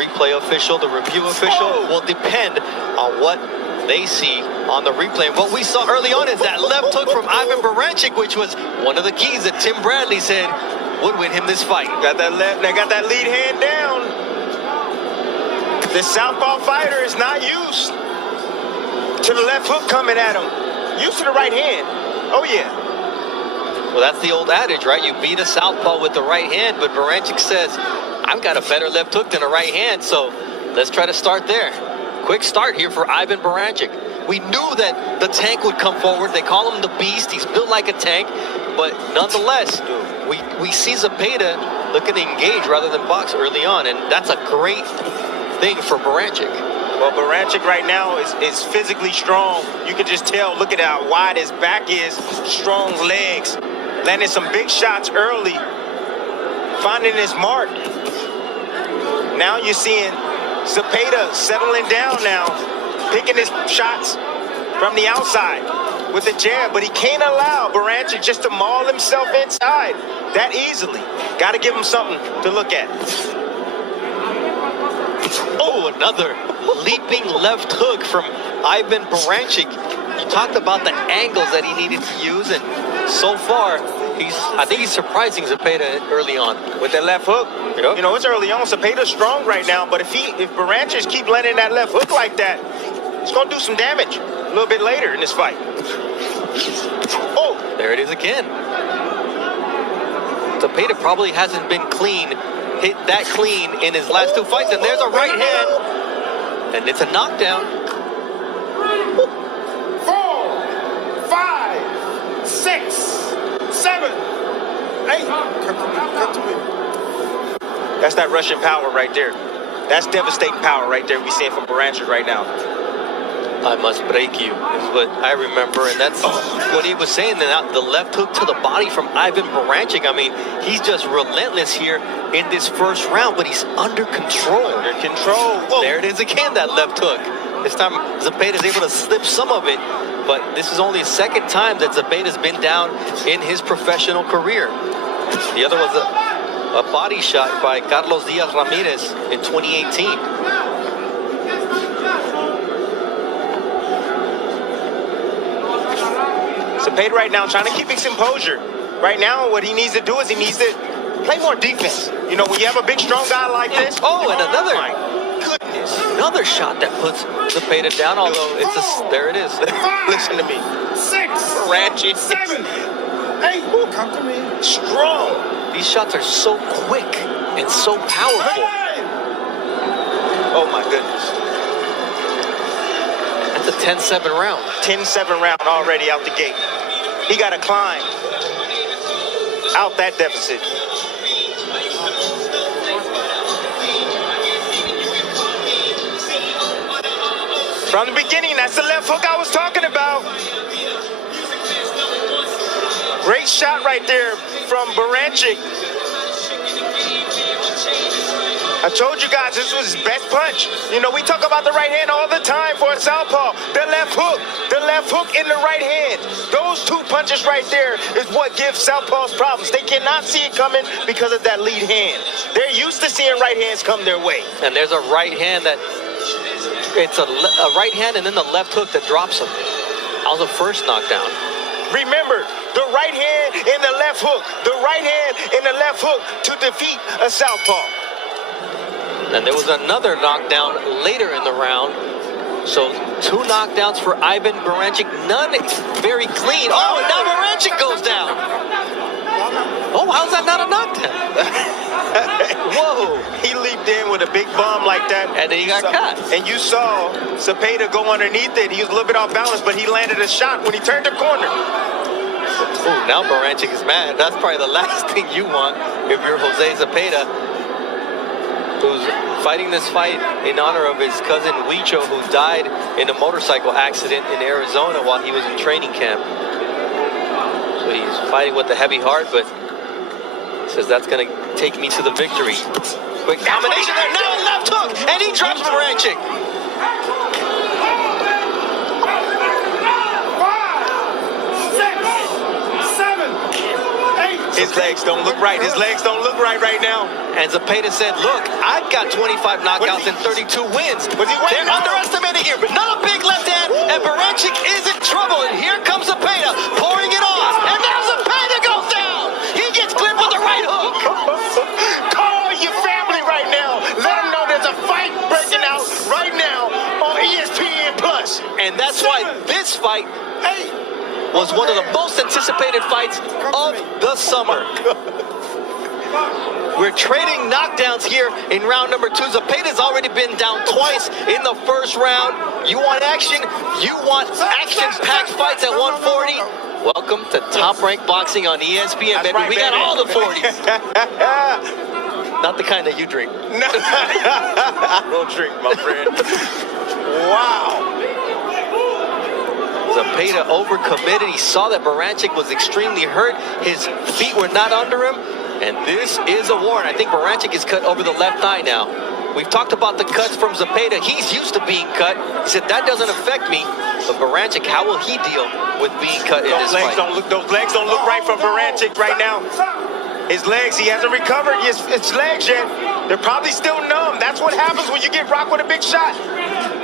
replay official, the review official, will depend on what they see on the replay. And what we saw early on is that left hook from Ivan Baranchyk, which was one of the keys that Tim Bradley said would win him this fight. Got that lead hand down. The southpaw fighter is not used to the left hook coming at him. Used to the right hand. Oh yeah. Well, that's the old adage, right? You beat a southpaw with the right hand, but Barynchyk says, I've got a better left hook than a right hand, so let's try to start there. Quick start here for Ivan Baranchyk. We knew that the tank would come forward. They call him the beast. He's built like a tank, but nonetheless, we see Zepeda looking to engage rather than box early on, and that's a great thing for Barynchyk. Well, Barynchyk right now is physically strong. You can just tell, look at how wide his back is, strong legs. Landing some big shots early, finding his mark. Now you're seeing Zepeda settling down now, picking his shots from the outside with a jab, but he can't allow Barynchyk just to maul himself inside that easily. Got to give him something to look at. Oh, another leaping left hook from Ivan Baranchyk. You talked about the angles that he needed to use, and so far, I think he's surprising Zepeda early on. With that left hook, yep. You know, it's early on. Zepeda's strong right now, but if Barynchyk keep landing that left hook like that, it's going to do some damage a little bit later in this fight. Oh! There it is again. Zepeda probably hasn't been hit that clean in his last two fights, and there's a right hand, and it's a knockdown. 4, 5, 6, 7, 8. Come to me. That's that Russian power right there. That's devastating power right there we're seeing from Barynchyk right now. I must break you, is what I remember, and that's what he was saying. And the left hook to the body from Ivan Baranchyk. I mean, he's just relentless here in this first round, but he's under control. Under control. Whoa. There it is again, that left hook. This time, Zepeda is able to slip some of it, but this is only the second time that Zepeda's been down in his professional career. The other was a body shot by Carlos Diaz Ramirez in 2018. Zepeda right now trying to keep his composure. Right now, what he needs to do is he needs to play more defense. You know, when you have a big, strong guy like this. Oh, and another. My goodness. Another shot that puts Zepeda down, although there it is. Listen to me. 6, Ratchet. 7, 8. Come to me. Strong. These shots are so quick and so powerful. Oh, my goodness. That's a 10-7 round. 10-7 round already out the gate. He got to climb out that deficit. From the beginning, that's the left hook I was talking about. Great shot right there from Barynchyk. I told you guys this was his best punch. You know, we talk about the right hand all the time for a southpaw. The left hook in the right hand. Those two punches right there is what gives southpaws problems. They cannot see it coming because of that lead hand. They're used to seeing right hands come their way. And there's a right hand it's a right hand and then the left hook that drops him. That was the first knockdown. Remember, the right hand and the left hook. The right hand and the left hook to defeat a southpaw. And there was another knockdown later in the round. So 2 knockdowns for Ivan Baranchyk, none very clean. Oh, and now Baranchyk goes down. Oh, how's that not a knockdown? Whoa. He leaped in with a big bomb like that. And then he got caught. And you saw Zepeda go underneath it. He was a little bit off balance, but he landed a shot when he turned the corner. Oh, now Barynchyk is mad. That's probably the last thing you want if you're Jose Zepeda, who's fighting this fight in honor of his cousin Huicho, who died in a motorcycle accident in Arizona while he was in training camp. So he's fighting with a heavy heart, but he says that's going to take me to the victory. Quick combination there, now left hook, and he drops Barynchyk. 5, 6, 7, 8. His legs don't look right. His legs don't look right now. And Zepeda said, look, I've got 25 knockouts and 32 wins. They're underestimating here. Another big left hand, and Baranchyk is in trouble. And here comes Zepeda, pouring it on. And now Zepeda goes down. He gets clipped with the right hook. Call your family right now. Let them know there's a fight breaking out right now on ESPN+. And that's why this fight was one of the most anticipated fights of the summer. We're trading knockdowns here in round number 2. Zepeda's already been down twice in the first round. You want action? You want action-packed fights at 140? Welcome to Top Rank Boxing on ESPN, baby. We got all the 40s. Not the kind that you drink. No, I don't drink, my friend. Wow. Zepeda overcommitted. He saw that Barynchyk was extremely hurt. His feet were not under him. And this is a war. And I think Barynchyk is cut over the left thigh now. We've talked about the cuts from Zepeda. He's used to being cut. He said, that doesn't affect me. But Barynchyk, how will he deal with being cut in this fight? Those legs don't look right for Barynchyk right now. His legs, he hasn't recovered his legs yet. They're probably still numb. That's what happens when you get rocked with a big shot.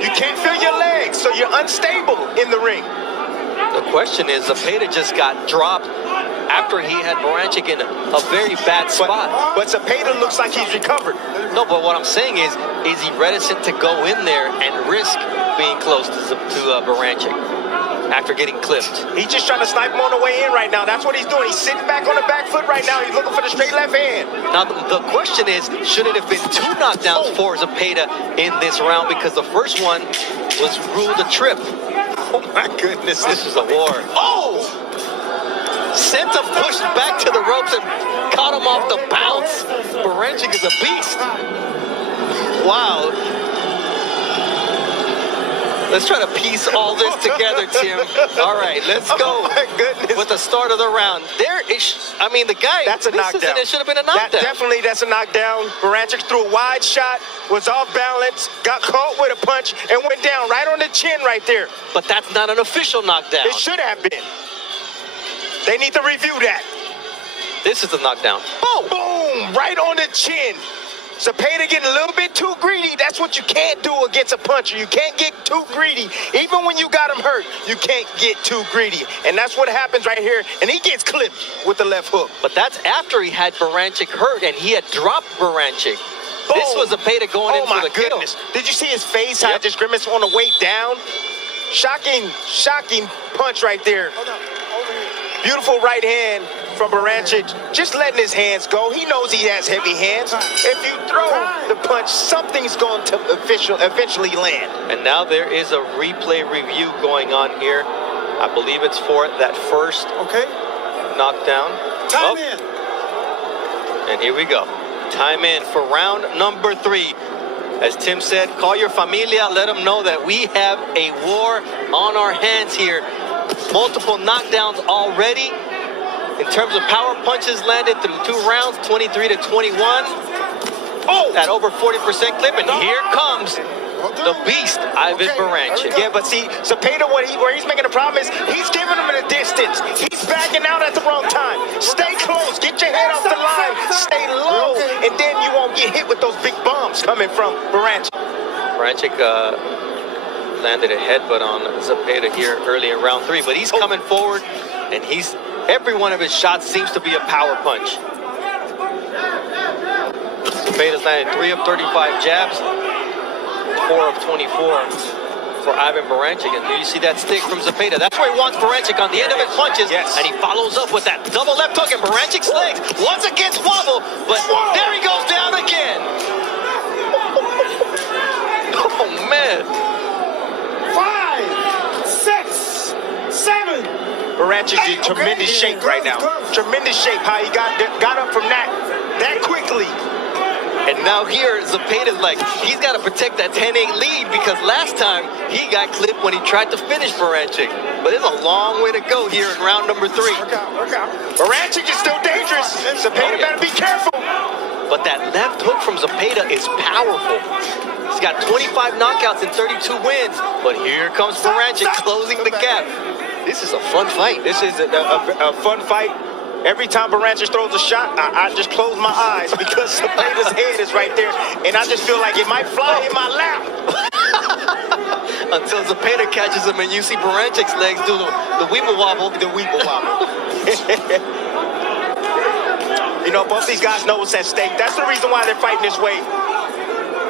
You can't feel your legs, so you're unstable in the ring. The question is, Zepeda just got dropped after he had Barynchyk in a very bad spot. But Zepeda looks like he's recovered. No, but what I'm saying is he reticent to go in there and risk being close to Barynchyk after getting clipped? He's just trying to snipe him on the way in right now. That's what he's doing. He's sitting back on the back foot right now. He's looking for the straight left hand. Now, the question is, should it have been 2 knockdowns for Zepeda in this round? Because the first one was ruled a trip. Oh, my goodness. This is a war. Oh! Sent him pushed back to the ropes and caught him off the bounce. Barynchyk is a beast. Wow. Let's try to piece all this together, Tim. All right, let's go. Oh my goodness. With the start of the round. There is, I mean, the guy, that's a knockdown. It should have been a knockdown. That's a knockdown. Barynchyk threw a wide shot, was off balance, got caught with a punch, and went down right on the chin right there. But that's not an official knockdown. It should have been. They need to review that. This is a knockdown. Boom! Boom! Right on the chin. Zepeda getting a little bit too greedy. That's what you can't do against a puncher. You can't get too greedy. Even when you got him hurt, you can't get too greedy. And that's what happens right here. And he gets clipped with the left hook. But that's after he had Barynchyk hurt and he had dropped Barynchyk. This was Zepeda going in for the kill. Did you see his face? How it just grimaced on the way down? Shocking punch right there. Beautiful right hand from Barynchyk, just letting his hands go. He knows he has heavy hands. If you throw the punch, something's going to eventually land. And now there is a replay review going on here. I believe it's for that first knockdown. Time in. And here we go. Time in for round number 3. As Tim said, call your familia. Let them know that we have a war on our hands here. Multiple knockdowns already. In terms of power punches landed through 2 rounds, 23 to 21. Oh, at over 40% clip, and here comes the beast, Ivan Barynchyk. Yeah, but see, Zepeda, where he's making a problem is he's giving him a distance. He's backing out at the wrong time. Stay close, get your head off the line, stay low, and then you won't get hit with those big bombs coming from Barynchyk. Barynchyk landed a headbutt on Zepeda here early in round 3, but he's coming forward, and every one of his shots seems to be a power punch. Zepeda's landed 3 of 35 jabs, 4 of 24 for Ivan Barynchyk. And do you see that stick from Zepeda? That's where he wants Barynchyk on the end of his punches. Yes. And he follows up with that double left hook, and Baranchyk's legs once again wobble, but there he goes down again. Oh, man. 5, 6, 7. Baranchyk's in tremendous shape right now. Tremendous shape, how he got up from that quickly. And now here, Zepeda's like, he's got to protect that 10-8 lead, because last time he got clipped when he tried to finish Barynchyk. But there's a long way to go here in round number 3. Work out. Barynchyk is still dangerous. Zepeda better be careful. But that left hook from Zepeda is powerful. He's got 25 knockouts and 32 wins. But here comes Barynchyk closing the gap. This is a fun fight. This is a fun fight. Every time Barynchyk throws a shot, I just close my eyes because Zepeda's head is right there, and I just feel like it might fly in my lap. Until Zepeda catches him and you see Baranchyk's legs do the weeble wobble. The weeble wobble. You know, both these guys know what's at stake. That's the reason why they're fighting this way.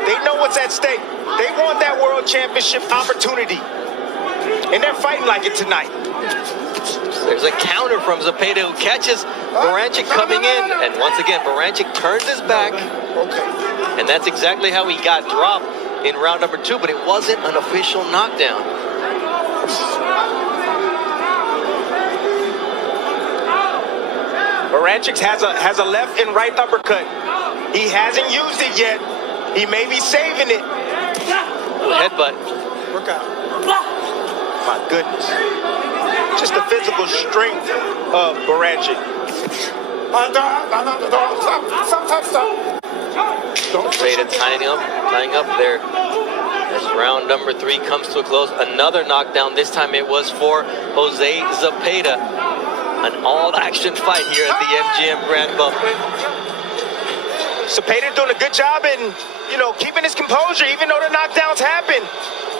They know what's at stake. They want that world championship opportunity, and they're fighting like it tonight. There's a counter from Zepeda who catches Barynchyk coming in. And once again, Barynchyk turns his back. And that's exactly how he got dropped in round number 2, but it wasn't an official knockdown. Barynchyk has a left and right uppercut. He hasn't used it yet. He may be saving it. Headbutt. Work out. My goodness. Just the physical strength of Barynchyk. Stop. Zepeda tying up there as round number 3 comes to a close. Another knockdown. This time it was for Jose Zepeda. An all-action fight here at the MGM Grand Bump. Zepeda doing a good job in, you know, keeping his composure even though the knockdowns happen.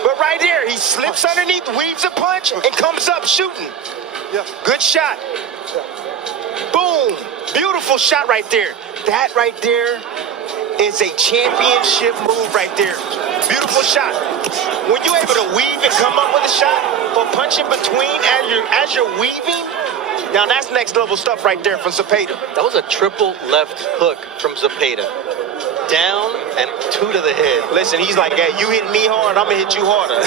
But right here, he slips underneath, weaves a punch, and comes up shooting. Good shot. Boom. Beautiful shot right there. That right there is a championship move right there. Beautiful shot. When you're able to weave and come up with a shot or punch in between as you're weaving, now that's next level stuff right there from Zepeda. That was a triple left hook from Zepeda. Down and 2 to the head. Listen, he's like, hey, you hit me hard, I'm gonna hit you harder.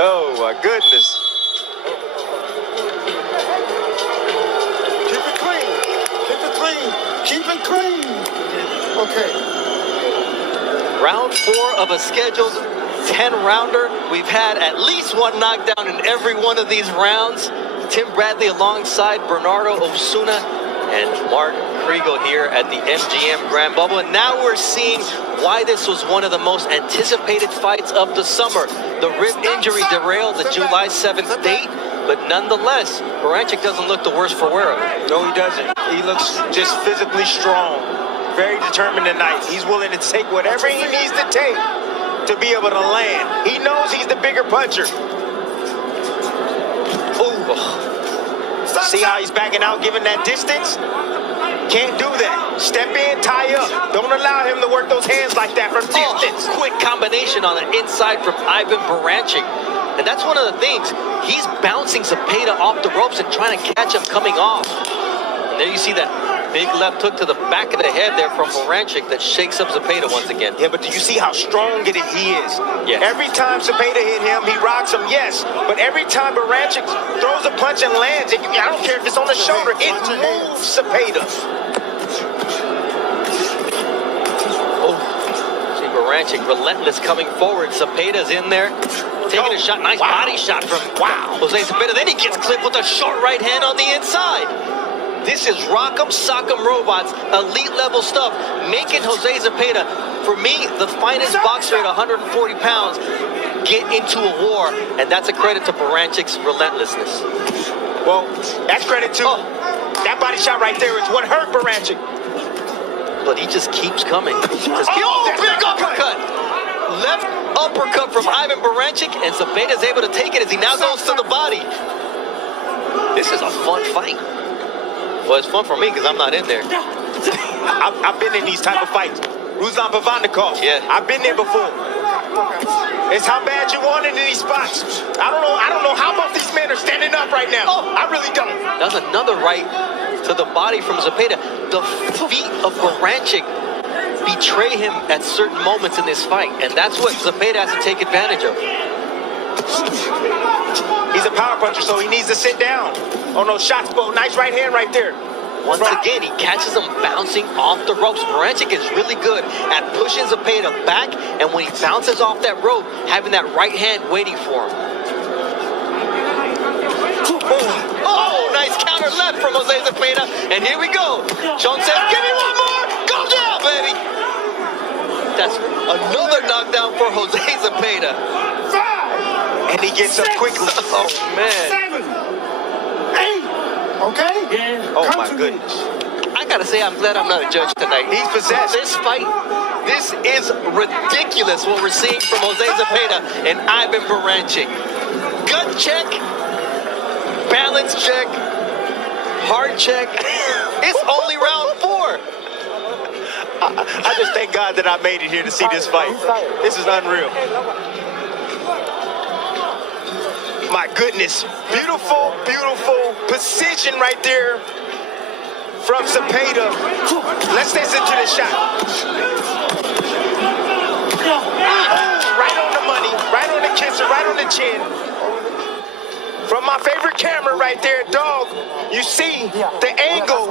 Oh my goodness. Keep it clean. Okay. Round 4 of a scheduled 10-rounder. We've had at least one knockdown in every one of these rounds. Tim Bradley alongside Bernardo Osuna and Mark Kriegel here at the MGM Grand Bubble. And now we're seeing why this was one of the most anticipated fights of the summer. The rib injury derailed the July 7th date, but nonetheless, Barynchyk doesn't look the worse for wear of it. No, he doesn't. He looks just physically strong, very determined tonight. He's willing to take whatever he needs to take to be able to land. He knows he's the bigger puncher. See how he's backing out, giving that distance? Can't do that. Step in, tie up. Don't allow him to work those hands like that from distance. Quick combination on the inside from Ivan Barynchyk. And that's one of the things. He's bouncing Zepeda off the ropes and trying to catch him coming off. And there you see that big left hook to the back of the head there from Barynchyk that shakes up Zepeda once again. Yeah, but do you see how strong he is? Yes. Every time Zepeda hit him, he rocks him, yes. But every time Barynchyk throws a punch and lands, I don't care if it's on the shoulder, it moves Zepeda. See Barynchyk relentless coming forward. Zepeda's in there taking a shot. Nice body shot from Jose Zepeda. Then he gets clipped with a short right hand on the inside. This is Rock'em Sock'em Robots, elite level stuff, making Jose Zepeda, for me, the finest boxer at 140 pounds, get into a war, and that's a credit to Baranchyk's relentlessness. Well, that's credit to that body shot right there is what hurt Barynchyk. But he just keeps coming. Big uppercut! Left uppercut from Ivan Barynchyk, and Zepeda's able to take it as he now goes to the body. This is a fun fight. Well, it's fun for me because I'm not in there. I've been in these type of fights. Ruslan Bavanikov. Yeah. I've been there before. It's how bad you want it in these spots. I don't know how both these men are standing up right now. I really don't. That's another right to the body from Zepeda. The feet of Barynchyk betray him at certain moments in this fight, and that's what Zepeda has to take advantage of. He's a power puncher, so he needs to sit down. Oh no, shots, Bo. Nice right hand right there. Once again, he catches him bouncing off the ropes. Barynchyk is really good at pushing Zepeda back, and when he bounces off that rope, having that right hand waiting for him. Oh, nice counter left from Jose Zepeda, and here we go. Sean says, give me one more. Go down, baby. That's another knockdown for Jose Zepeda. And he gets up quickly. Oh, man. 7, 8, Okay? Oh Come my to me. goodness. I gotta say, I'm glad I'm not a judge tonight. He's possessed. This fight, this is ridiculous what we're seeing from Jose Zepeda and Ivan Baranchyk. Gut check, balance check, heart check. It's only round 4. I just thank God that I made it here to see this fight. This is unreal. My goodness. Beautiful, beautiful precision right there from Zepeda. Let's listen to the shot. Right on the money, right on the kisser, right on the chin. From my favorite camera right there, dog, you see the angle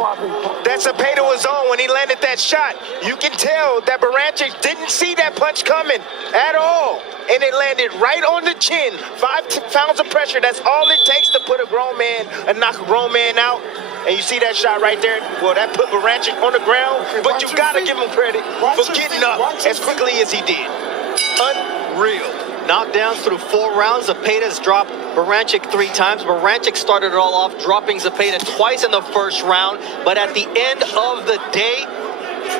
that Zepeda was on when he landed that shot. You can tell that Baranchyk didn't see that punch coming at all. And it landed right on the chin. 5 pounds of pressure, that's all it takes to put a grown man and knock a grown man out. And you see that shot right there? Well, that put Baranchyk on the ground, but you gotta give him credit for getting up as quickly as he did. Unreal. Knockdowns through 4 rounds. Zepeda's dropped Barynchyk 3 times. Barynchyk started it all off, dropping Zepeda twice in the first round. But at the end of the day,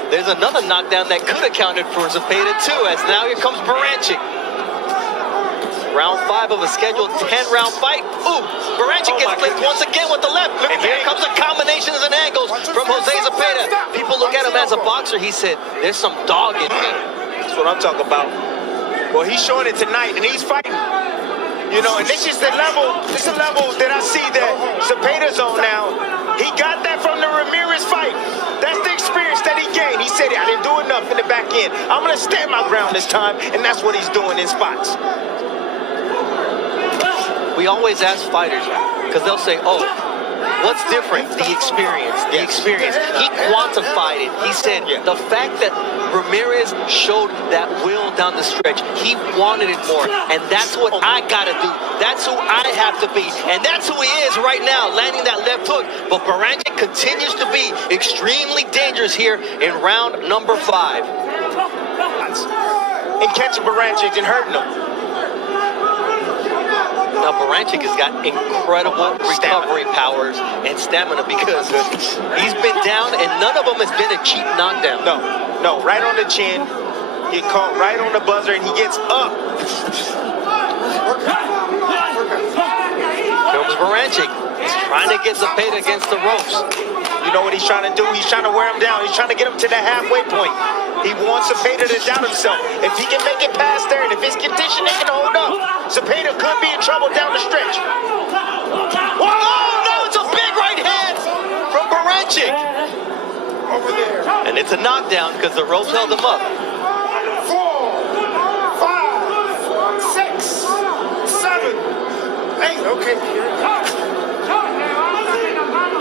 there's another knockdown that could have counted for Zepeda too, as now here comes Barynchyk. Round 5 of a scheduled 10-round fight. Ooh, Barynchyk gets flipped once again with the left. And here comes the combinations and angles from Jose Zepeda. People look at him as a boxer. He said, there's some dog in me. That's what I'm talking about. Well, he's showing it tonight, and he's fighting. You know, and this is the level that I see that Zepeda's on now. He got that from the Ramirez fight. That's the experience that he gained. He said, I didn't do enough in the back end. I'm going to stand my ground this time, and that's what he's doing in spots. We always ask fighters, because they'll say, oh, what's different? The experience, the experience. He quantified it. He said the fact that Ramirez showed that will down the stretch, he wanted it more, and that's what I gotta do. That's who I have to be, and that's who he is right now, landing that left hook. But Barynchyk continues to be extremely dangerous here in round number 5. And catching Barynchyk and hurting him. Now, Barynchyk has got incredible recovery powers and stamina because he's been down, and none of them has been a cheap knockdown. No, right on the chin. Get caught right on the buzzer, and he gets up. Comes Barynchyk. He's trying to get Zepeda against the ropes. You know what he's trying to do? He's trying to wear him down. He's trying to get him to the halfway point. He wants Zepeda to doubt himself. If he can make it past there, and if his conditioning can hold up, Zepeda could be in trouble down the stretch. Whoa, no, it's a big right hand from Barynchyk. Over there. And it's a knockdown because the ropes held him up. 4, 5, 6, 7, 8. Okay.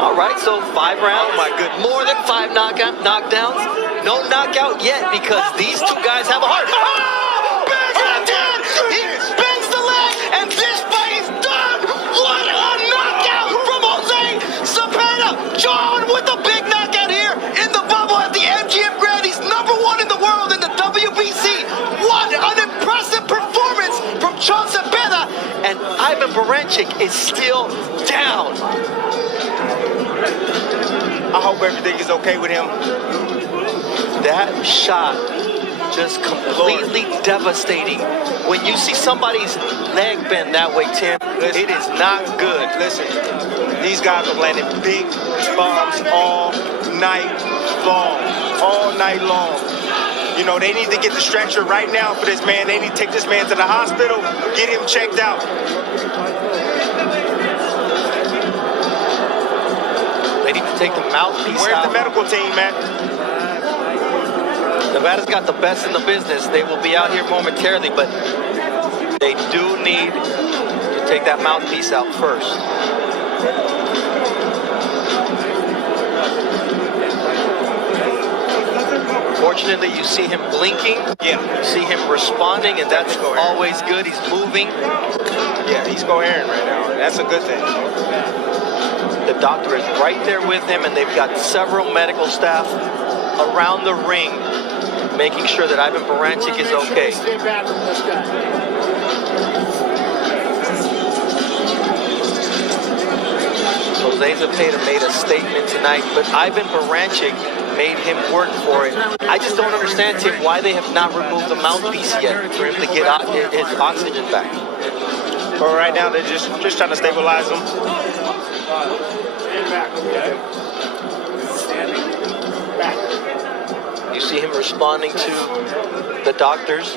All right, so 5 rounds. Oh my goodness. More than 5 knockdowns. No knockout yet because these 2 guys have a heart. Oh, big left hand! He bends the leg, and this fight is done. What a knockout from Jose Zepeda. John with a big knockout here in the bubble at the MGM Grand. He's number 1 in the world in the WBC. What an impressive performance from John Zepeda. And Ivan Baranchyk is still down. I hope everything is okay with him. That shot just completely devastating. When you see somebody's leg bend that way, Tim, it is not good. Listen, these guys are landing big bombs all night long. All night long. You know, they need to get the stretcher right now for this man. They need to take this man to the hospital, get him checked out. They need to take the mouthpiece Where's out. the medical team, man? Nevada's got the best in the business. They will be out here momentarily, but they do need to take that mouthpiece out first. Fortunately, you see him blinking. Yeah. You see him responding, and that's always good. He's moving. Yeah, he's coherent right now. That's a good thing. The doctor is right there with him, and they've got several medical staff around the ring making sure that Ivan Baranchyk is okay. Stay back from this guy. Jose Zepeda made a statement tonight, but Ivan Baranchyk made him work for it. I just don't understand, Tim, why they have not removed the mouthpiece yet for him to get his oxygen back. But right now, they're just trying to stabilize him. Stand back, okay? Standing back. You see him responding to the doctors.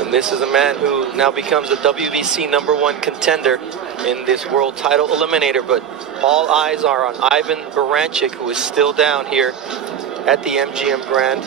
And this is a man who now becomes the WBC #1 contender in this world title eliminator, but all eyes are on Ivan Baranchyk, who is still down here at the MGM Grand.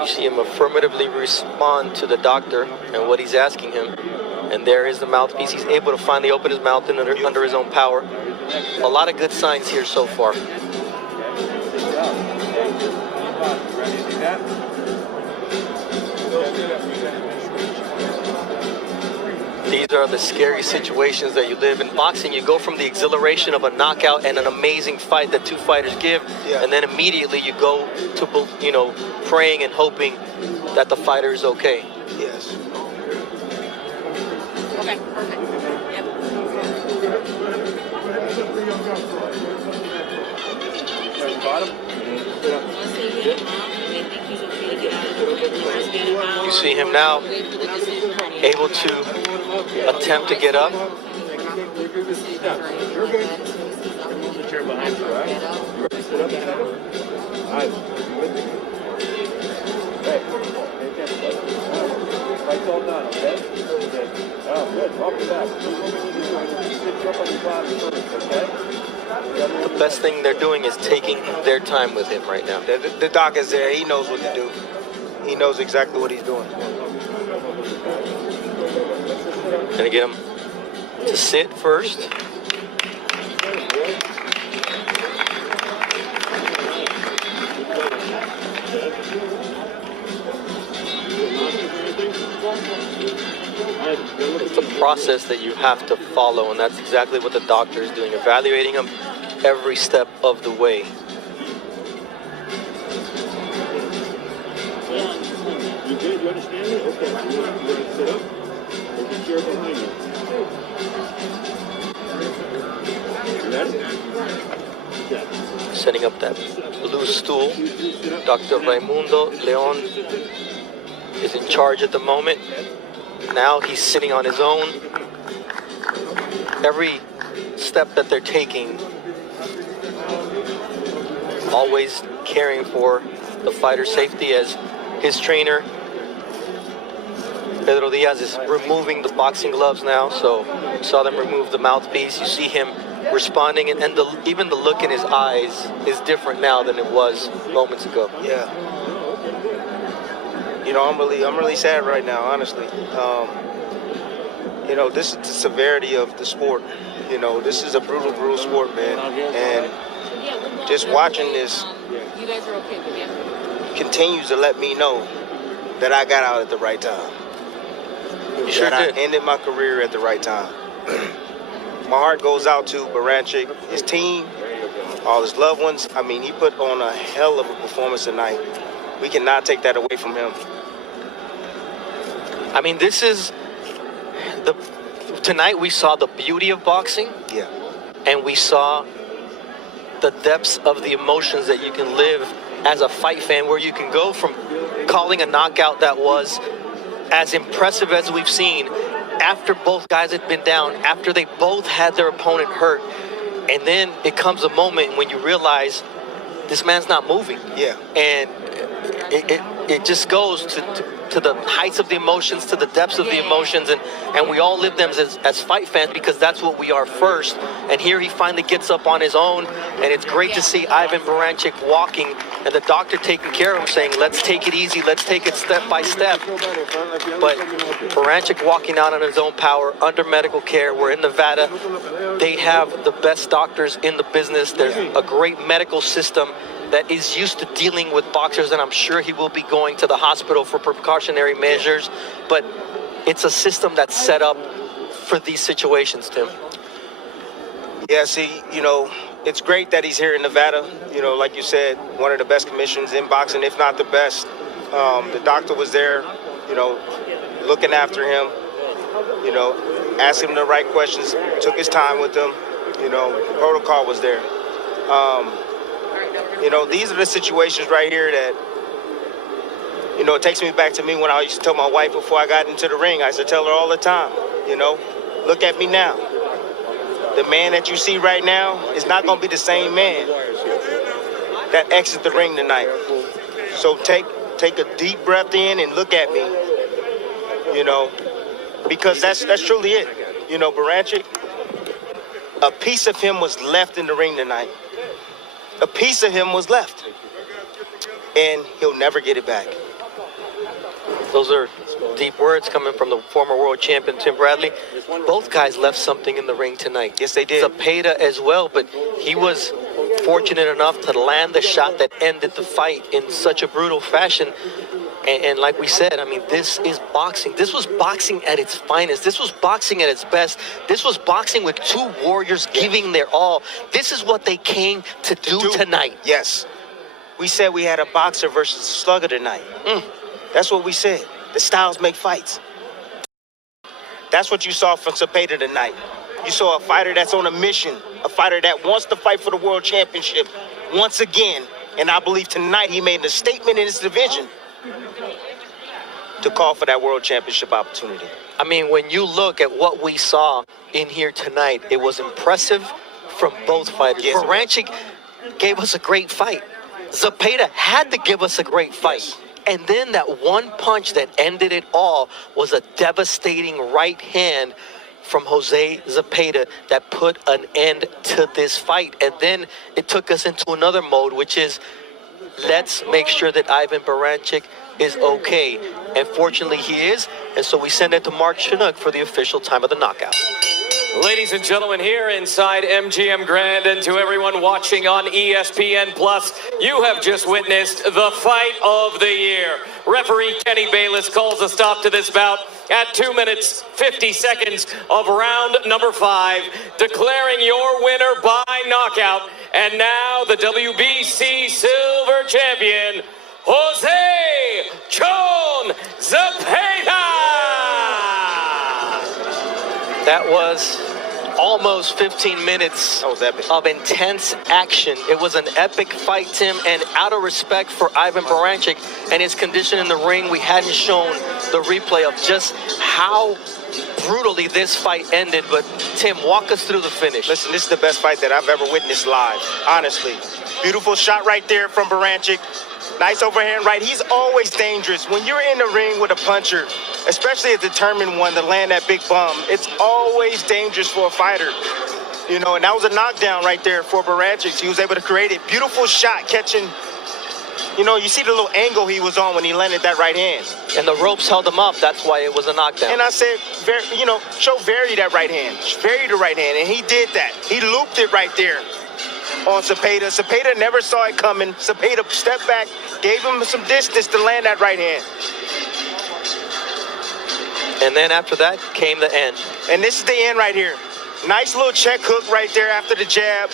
You see him affirmatively respond to the doctor and what he's asking him. And there is the mouthpiece. He's able to finally open his mouth under his own power. A lot of good signs here so far. These are the scary situations that you live in boxing. You go from the exhilaration of a knockout and an amazing fight that two fighters give, and then immediately you go to, praying and hoping that the fighter is okay. Yes. Okay, perfect. Yep. You see him now able to attempt to get up. The best thing they're doing is taking their time with him right now. The doc is there. He knows what to do. He knows exactly what he's doing. Gonna get him to sit first. It's a process that you have to follow, and that's exactly what the doctor is doing, evaluating him every step of the way. You good? You understand me? Okay. You want to sit up? There's a chair behind you. Ready? Setting up that blue stool. Dr. Raimundo Leon is in charge at the moment. Now he's sitting on his own. Every step that they're taking, always caring for the fighter's safety, as his trainer Pedro Diaz is removing the boxing gloves now. So you saw them remove the mouthpiece. You see him responding, and even the look in his eyes is different now than it was moments ago. Yeah. I'm really sad right now, honestly. This is the severity of the sport. This is a brutal sport, man. And just watching this You guys are okay with it? continues to let me know that I got out at the right time. You sure did. I ended my career at the right time. My heart goes out to Barynchyk, his team, all his loved ones. I mean, he put on a hell of a performance tonight. We cannot take that away from him. I mean, this is tonight we saw the beauty of boxing. Yeah. And we saw the depths of the emotions that you can live as a fight fan, where you can go from calling a knockout that was as impressive as we've seen after both guys had been down, after they both had their opponent hurt, and then it comes a moment when you realize this man's not moving. Yeah. And it just goes to the heights of the emotions, to the depths of the emotions, and we all live them as fight fans because that's what we are first. And here he finally gets up on his own, and it's great to see Ivan Baranchyk walking and the doctor taking care of him, saying, let's take it easy, let's take it step by step. But Baranchyk walking out on his own power, under medical care. We're in Nevada. They have the best doctors in the business. There's a great medical system that is used to dealing with boxers, and I'm sure he will be going to the hospital for precautionary measures, but it's a system that's set up for these situations, Tim. Yeah, see, you know, it's great that he's here in Nevada. You know, like you said, one of the best commissions in boxing, if not the best. The doctor was there, you know, looking after him, you know, asked him the right questions, took his time with him, you know, the protocol was there. You know, these are the situations right here that, you know, it takes me back to me when I used to tell my wife before I got into the ring. I used to tell her all the time, you know, look at me now. The man that you see right now is not going to be the same man that exits the ring tonight. So take a deep breath in and look at me, you know, because that's truly it. You know, Barynchyk, a piece of him was left in the ring tonight. A piece of him was left, and he'll never get it back. Those are deep words coming from the former world champion, Tim Bradley. Both guys left something in the ring tonight. Yes, they did. Zepeda as well, but he was fortunate enough to land the shot that ended the fight in such a brutal fashion. And like we said, I mean, this is boxing. This was boxing at its finest. This was boxing at its best. This was boxing with two warriors giving their all. This is what they came to do tonight. Yes. We said we had a boxer versus a slugger tonight. That's what we said. The styles make fights. That's what you saw from Zepeda tonight. You saw a fighter that's on a mission, a fighter that wants to fight for the world championship once again. And I believe tonight he made a statement in his division to call for that world championship opportunity. I mean, when you look at what we saw in here tonight, it was impressive from both fighters. Yes, Baranchyk gave us a great fight. Zepeda had to give us a great fight. Yes. And then that one punch that ended it all was a devastating right hand from Jose Zepeda that put an end to this fight. And then it took us into another mode, which is, let's make sure that Ivan Baranchyk is okay. And fortunately he is. And so we send it to Mark Chinook for the official time of the knockout. Ladies and gentlemen, here inside MGM Grand, and to everyone watching on ESPN Plus, you have just witnessed the fight of the year. Referee Kenny Bayless calls a stop to this bout at 2 minutes 50 seconds of round number 5, declaring your winner by knockout. And now the WBC Silver Champion, Jose "Chon" Zepeda. That was almost 15 minutes of intense action. It was an epic fight, Tim, and out of respect for Ivan Baranchyk and his condition in the ring, we hadn't shown the replay of just how brutally this fight ended. But Tim, walk us through the finish. Listen, this is the best fight that I've ever witnessed live, honestly. Beautiful shot right there from Baranchyk. Nice overhand right. He's always dangerous. When you're in the ring with a puncher, especially a determined one to land that big bomb, it's always dangerous for a fighter. You know, and that was a knockdown right there for Baranchyk. He was able to create it. Beautiful shot catching. You know, you see the little angle he was on when he landed that right hand. And the ropes held him up. That's why it was a knockdown. And I said, you know, show Vary that right hand. Vary the right hand. And he did that. He looped it right there on Zepeda. Zepeda never saw it coming. Zepeda stepped back, gave him some distance to land that right hand. And then after that came the end. And this is the end right here. Nice little check hook right there after the jab.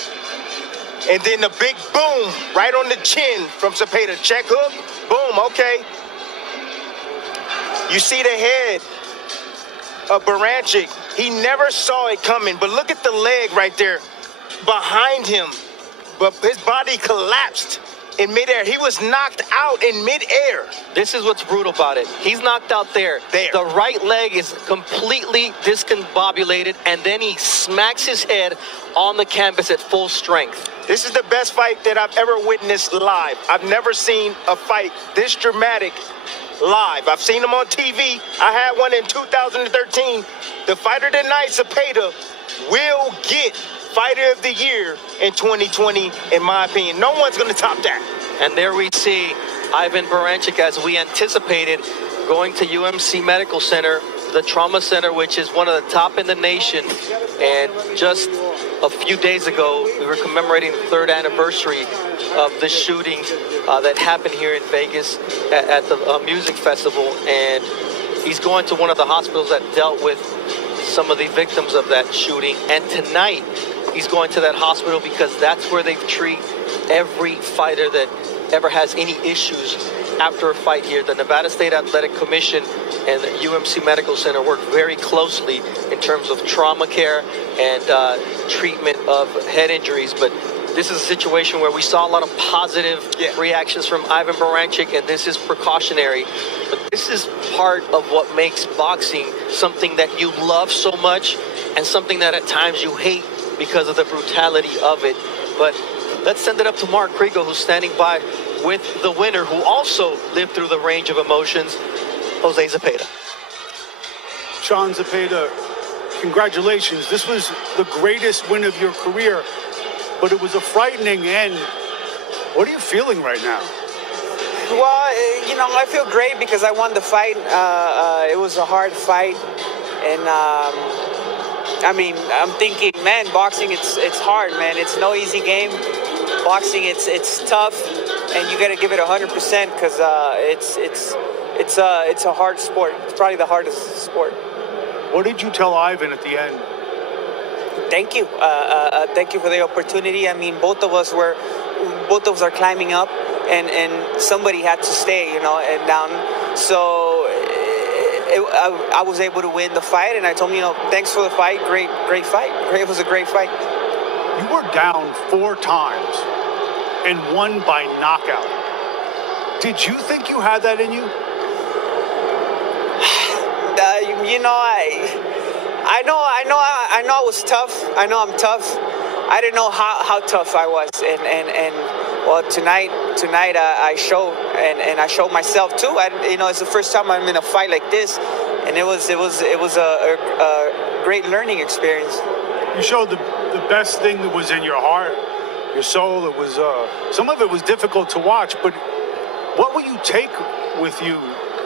And then the big boom right on the chin from Zepeda. Check hook, boom, okay. You see the head of Baranchyk. He never saw it coming, but look at the leg right there behind him. But his body collapsed in midair. He was knocked out in midair. This is what's brutal about it. He's knocked out there. The right leg is completely discombobulated, and then he smacks his head on the canvas at full strength. This is the best fight that I've ever witnessed live. I've never seen a fight this dramatic live. I've seen them on TV. I had one in 2013. The fighter tonight, Zepeda, will get Fighter of the Year in 2020, in my opinion. No one's going to top that. And there we see Ivan Baranchyk, as we anticipated, going to UMC Medical Center, the trauma center, which is one of the top in the nation, and just a few days ago, we were commemorating the 3rd anniversary of the shooting that happened here in Vegas at the music festival, and he's going to one of the hospitals that dealt with some of the victims of that shooting. And tonight, he's going to that hospital because that's where they treat every fighter that ever has any issues after a fight here. The Nevada State Athletic Commission and the UMC Medical Center work very closely in terms of trauma care and treatment of head injuries. But this is a situation where we saw a lot of positive reactions from Ivan Baranchyk, and this is precautionary. But this is part of what makes boxing something that you love so much and something that at times you hate because of the brutality of it. But let's send it up to Mark Kriegel, who's standing by with the winner, who also lived through the range of emotions, Jose Zepeda. Sean Zepeda, congratulations. This was the greatest win of your career, but it was a frightening end. What are you feeling right now? Well, you know, I feel great because I won the fight. It was a hard fight, and I mean, I'm thinking, man, boxing, it's hard, man. It's no easy game. Boxing, it's tough, and you got to give it 100% because it's a hard sport. It's probably the hardest sport. What did you tell Ivan at the end? Thank you. Thank you for the opportunity. I mean, both of us are climbing up, and somebody had to stay, you know, and down. So I was able to win the fight, and I told him, you know, thanks for the fight. Great fight. It was a great fight. You were down 4 times and won by knockout. Did you think you had that in you? You know, I know I was tough. I know I'm tough. I didn't know how tough I was, and well, tonight I showed, and I showed myself too. You know, it's the first time I'm in a fight like this, and it was a great learning experience. You showed the best thing that was in your heart, your soul. It was some of it was difficult to watch, but what will you take with you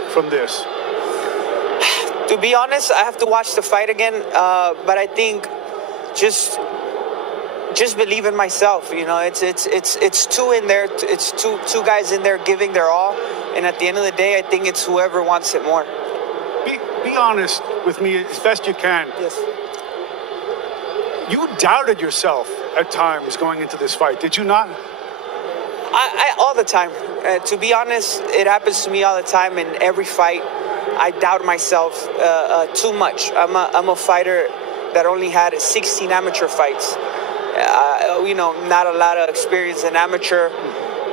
from this? To be honest, I have to watch the fight again, but I think just believe in myself. You know, it's two in there. It's two guys in there giving their all, and at the end of the day, I think it's whoever wants it more. Be honest with me as best you can. Yes. You doubted yourself at times going into this fight, did you not? I all the time. To be honest, it happens to me all the time in every fight. I doubt myself too much. I'm a fighter that only had 16 amateur fights. You know, not a lot of experience in amateur.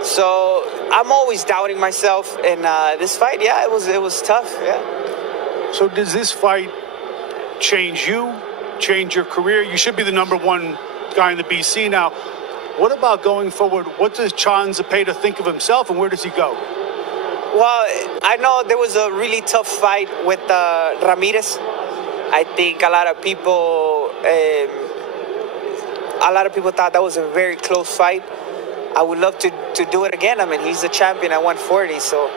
So I'm always doubting myself. And this fight, yeah, it was tough. Yeah. So does this fight change you, change your career? You should be the #1 guy in the BC now. What about going forward? What does Sean Zepeda think of himself, and where does he go? Well, I know there was a really tough fight with Ramirez. I think a lot of people thought that was a very close fight. I would love to do it again. I mean, he's the champion at 140, so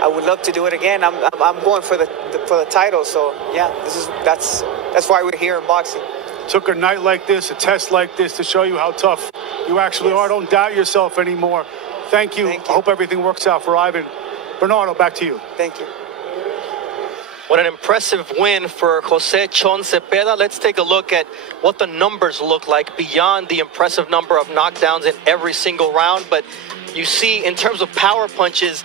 I would love to do it again. I'm going for the title, so yeah, that's why we're here in boxing. Took a night like this, a test like this, to show you how tough you actually are. Don't doubt yourself anymore. Thank you. I hope everything works out for Ivan. Bernardo, back to you. Thank you. What an impressive win for Jose Chon Zepeda. Let's take a look at what the numbers look like beyond the impressive number of knockdowns in every single round. But you see, in terms of power punches,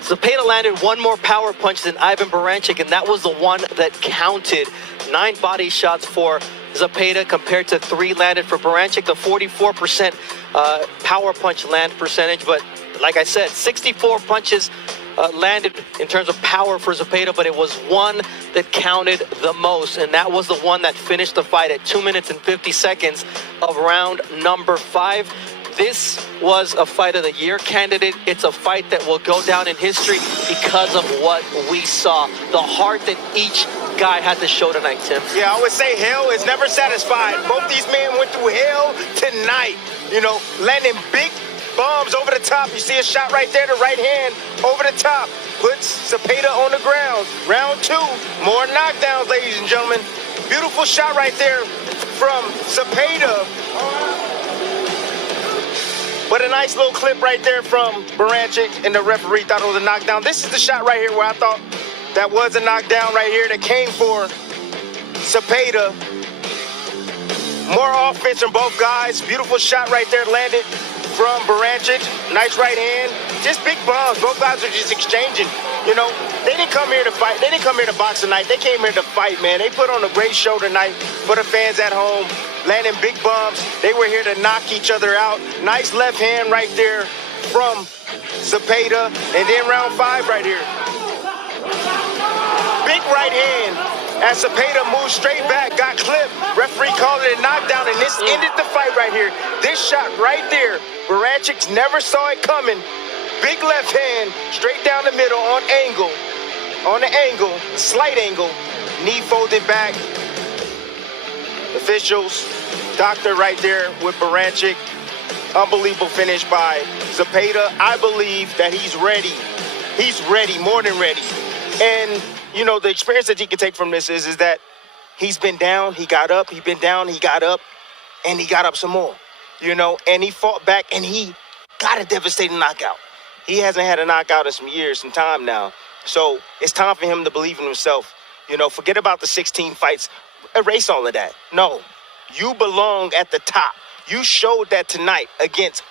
Zepeda landed 1 more power punch than Ivan Barynchyk, and that was the one that counted. 9 body shots for Zepeda compared to 3 landed for Barynchyk. The 44% power punch land percentage, but like I said, 64 punches landed in terms of power for Zepeda, but it was one that counted the most, and that was the one that finished the fight at 2 minutes and 50 seconds of round number 5. This was a Fight of the Year candidate. It's a fight that will go down in history because of what we saw. The heart that each guy had to show tonight, Tim. Yeah, I would say hell is never satisfied. Both these men went through hell tonight. You know, landing big bombs over the top. You see a shot right there, the right hand over the top. Puts Zepeda on the ground. Round 2, more knockdowns, ladies and gentlemen. Beautiful shot right there from Zepeda. But a nice little clip right there from Baranchyk, and the referee thought it was a knockdown. This is the shot right here where I thought that was a knockdown right here that came for Zepeda. More offense from both guys. Beautiful shot right there landed from Baranchyk. Nice right hand. Just big bombs. Both guys are just exchanging. You know, they didn't come here to fight. They didn't come here to box tonight. They came here to fight, man. They put on a great show tonight for the fans at home, landing big bombs. They were here to knock each other out. Nice left hand right there from Zepeda. And then round 5 right here. Big right hand as Zepeda moved straight back, got clipped. Referee called it a knockdown, and this ended the fight right here. This shot right there, Barynchyk never saw it coming. Big left hand, straight down the middle on the angle, slight angle, knee folded back. Officials, doctor right there with Baranchyk. Unbelievable finish by Zepeda. I believe that he's ready. He's ready, more than ready. And, you know, the experience that you can take from this is that he's been down, he got up, he's been down, he got up, and he got up some more. You know, and he fought back, and he got a devastating knockout. He hasn't had a knockout in some years, some time now. So it's time for him to believe in himself. You know, forget about the 16 fights. Erase all of that. No, you belong at the top. You showed that tonight against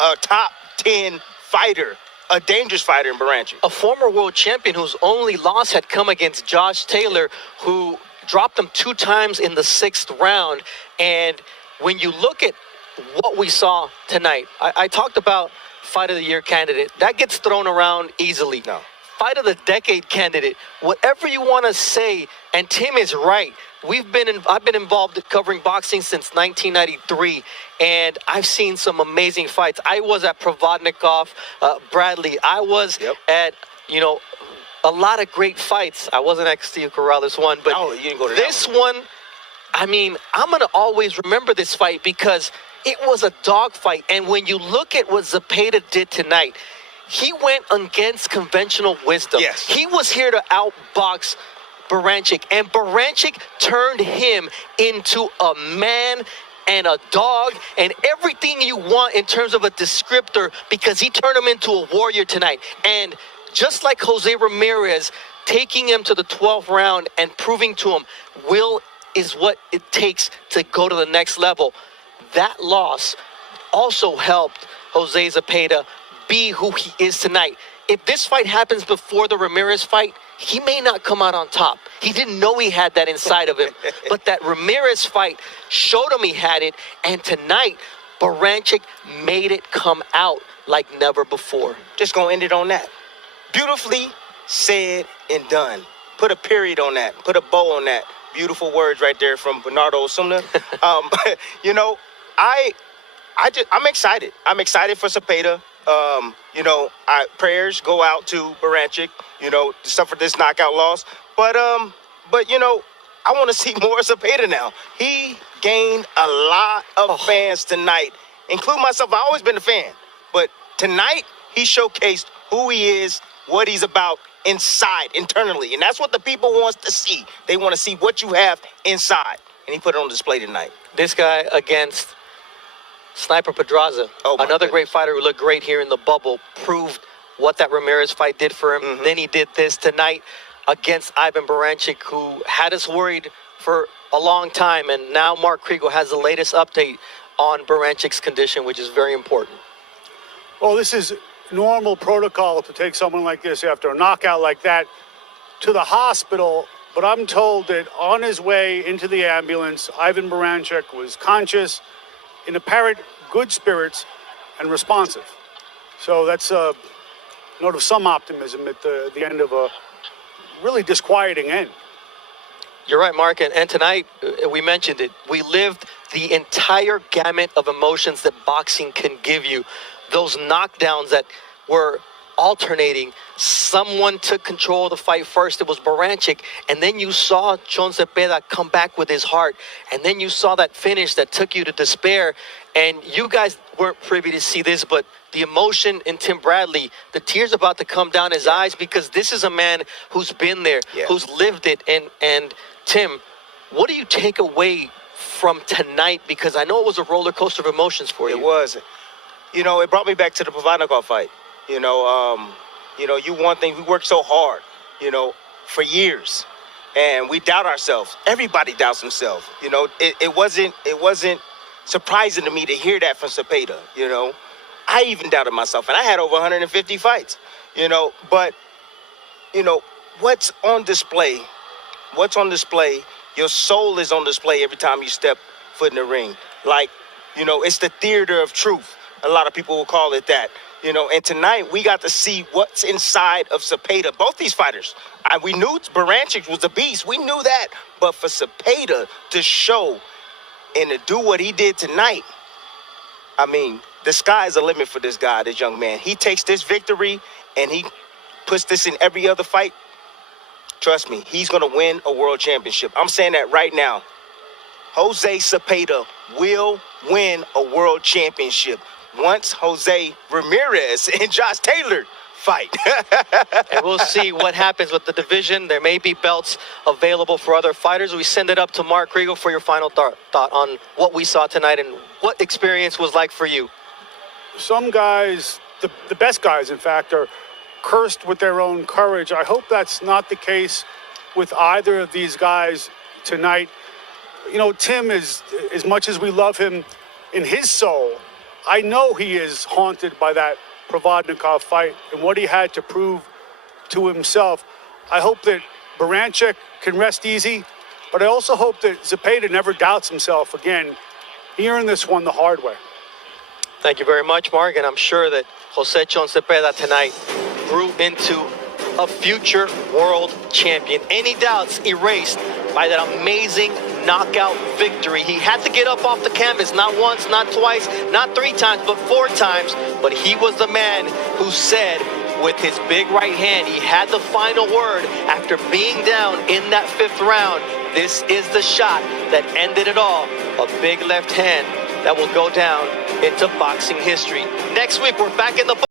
a top 10 fighter, a dangerous fighter in Barynchyk. A former world champion whose only loss had come against Josh Taylor, who dropped him 2 times in the 6th round. And when you look at what we saw tonight, I talked about Fight of the Year candidate. That gets thrown around easily. No. Fight of the Decade candidate. Whatever you want to say, and Tim is right. I've been involved covering boxing since 1993, and I've seen some amazing fights. I was at Provodnikov, Bradley. I was at, you know, a lot of great fights. I wasn't at Steve Corrales one, but you didn't go to this one, I mean, I'm going to always remember this fight because it was a dogfight. And when you look at what Zepeda did tonight, he went against conventional wisdom. Yes. He was here to outbox Baranchyk, and Baranchyk turned him into a man and a dog and everything you want in terms of a descriptor, because he turned him into a warrior tonight. And just like Jose Ramirez, taking him to the 12th round and proving to him will is what it takes to go to the next level. That loss also helped Jose Zepeda be who he is tonight. If this fight happens before the Ramirez fight, he may not come out on top. He didn't know he had that inside of him. But that Ramirez fight showed him he had it. And tonight, Baranchyk made it come out like never before. Just gonna end it on that. Beautifully said and done. Put a period on that. Put a bow on that. Beautiful words right there from Bernardo Osuna. You know, I'm excited. I'm excited for Zepeda. You know, prayers go out to Baranchyk, you know, to suffer this knockout loss. But you know, I want to see more Zepeda now. He gained a lot of fans tonight, including myself. I've always been a fan. But tonight, he showcased who he is, what he's about inside, internally. And that's what the people want to see. They want to see what you have inside. And he put it on display tonight. This guy against Sniper Pedraza, another great fighter who looked great here in the bubble, proved what that Ramirez fight did for him. Then he did this tonight against Ivan Baranchyk, who had us worried for a long time. And now Mark Kriegel has the latest update on Baranchyk's condition, which is very important. Well, this is normal protocol to take someone like this after a knockout like that to the hospital. But I'm told that on his way into the ambulance, Ivan Baranchyk was conscious, in apparent good spirits, and responsive. So that's a note of some optimism at the end of a really disquieting end. You're right, Mark. And tonight, we mentioned it. We lived the entire gamut of emotions that boxing can give you. Those knockdowns that were alternating. Someone took control of the fight first. It was Baranchyk. And then you saw John Zepeda come back with his heart. And then you saw that finish that took you to despair. And you guys weren't privy to see this, but the emotion in Tim Bradley, the tears about to come down his eyes, because this is a man who's been there, who's lived it. And Tim, what do you take away from tonight? Because I know it was a roller coaster of emotions for you. It was. You know, it brought me back to the Barynchyk fight. You know, one thing, we worked so hard, you know, for years, and we doubt ourselves. Everybody doubts himself. You know, it wasn't surprising to me to hear that from Zepeda. You know, I even doubted myself, and I had over 150 fights. You know, but you know what's on display? What's on display? Your soul is on display every time you step foot in the ring. Like, you know, it's the theater of truth. A lot of people will call it that. You know, and tonight we got to see what's inside of Zepeda. Both these fighters, we knew Baranchyk was a beast. We knew that. But for Zepeda to show and to do what he did tonight, I mean, the sky is the limit for this guy, this young man. He takes this victory and he puts this in every other fight. Trust me, he's going to win a world championship. I'm saying that right now. Jose Zepeda will win a world championship once Jose Ramirez and Josh Taylor fight. And we'll see what happens with the division. There may be belts available for other fighters. We send it up to Mark Kriegel for your final thought on what we saw tonight and what experience was like for you. Some guys, the best guys, in fact, are cursed with their own courage. I hope that's not the case with either of these guys tonight. You know, Tim, is as much as we love him in his soul, I know he is haunted by that Provodnikov fight and what he had to prove to himself. I hope that Barynchyk can rest easy, but I also hope that Zepeda never doubts himself again. He earned this one the hard way. Thank you very much, Mark, and I'm sure that Jose Chon Zepeda tonight grew into a future world champion. Any doubts erased by that amazing knockout victory. He had to get up off the canvas, not once, not twice, not 3 times, but 4 times. But he was the man who said with his big right hand, he had the final word after being down in that 5th round. This is the shot that ended it all. A big left hand that will go down into boxing history. Next week, we're back in the